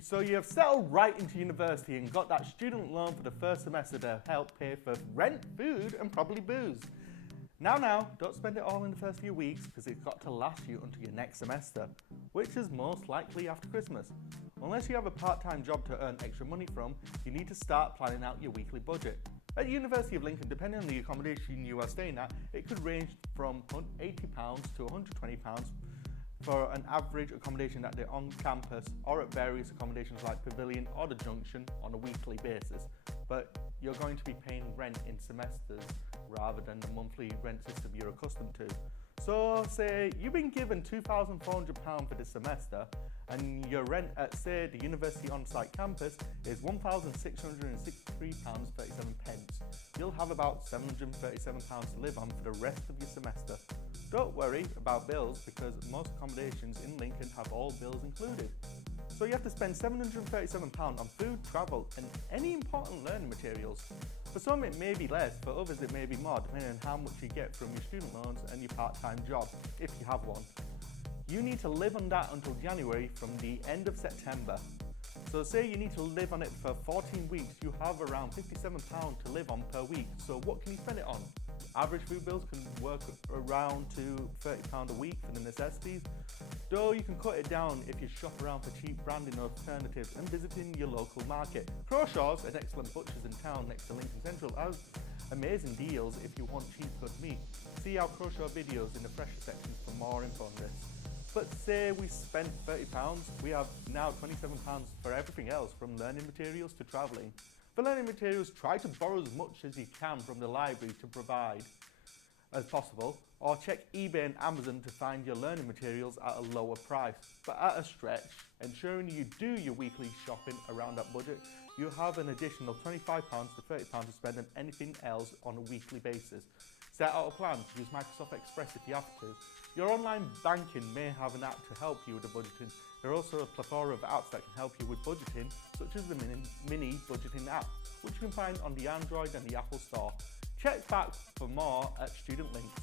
So you have settled right into university and got that student loan for the first semester to help pay for rent, food and probably booze. Now, don't spend it all in the first few weeks because it's got to last you until your next semester, which is most likely after Christmas. Unless you have a part-time job to earn extra money from, you need to start planning out your weekly budget. At the University of Lincoln, depending on the accommodation you are staying at, it could range from £80 to £120 for an average accommodation at the on-campus or at various accommodations like Pavilion or the Junction on a weekly basis. But you're going to be paying rent in semesters rather than the monthly rent system you're accustomed to. So say you've been given £2,400 for this semester and your rent at, say, the university on-site campus is £1,663.37. You'll have about £737 to live on for the rest of your semester. Don't worry about bills because most accommodations in Lincoln have all bills included. So you have to spend £737 on food, travel and any important learning materials. For some it may be less, for others it may be more, depending on how much you get from your student loans and your part-time job, if you have one. You need to live on that until January from the end of September. So say you need to live on it for 14 weeks, you have around £57 to live on per week. So what can you spend it on? Average food bills can work around to £30 a week for the necessities, though you can cut it down if you shop around for cheap branding alternatives and visiting your local market. Crawshaw's, an excellent butcher's in town next to Lincoln Central, has amazing deals if you want cheap good meat. See our Crawshaw videos in the fresher section for more info on this. But say we spent £30, we have now £27 for everything else, from learning materials to travelling. For learning materials, try to borrow as much as you can from the library to provide as possible, or check eBay and Amazon to find your learning materials at a lower price. But at a stretch, ensuring you do your weekly shopping around that budget, you have an additional £25 to £30 to spend on anything else on a weekly basis. Set out a plan to use Microsoft Express if you have to. Your online banking may have an app to help you with the budgeting. There are also a plethora of apps that can help you with budgeting, such as the Mini Budgeting app, which you can find on the Android and the Apple Store. Check back for more at Student Links.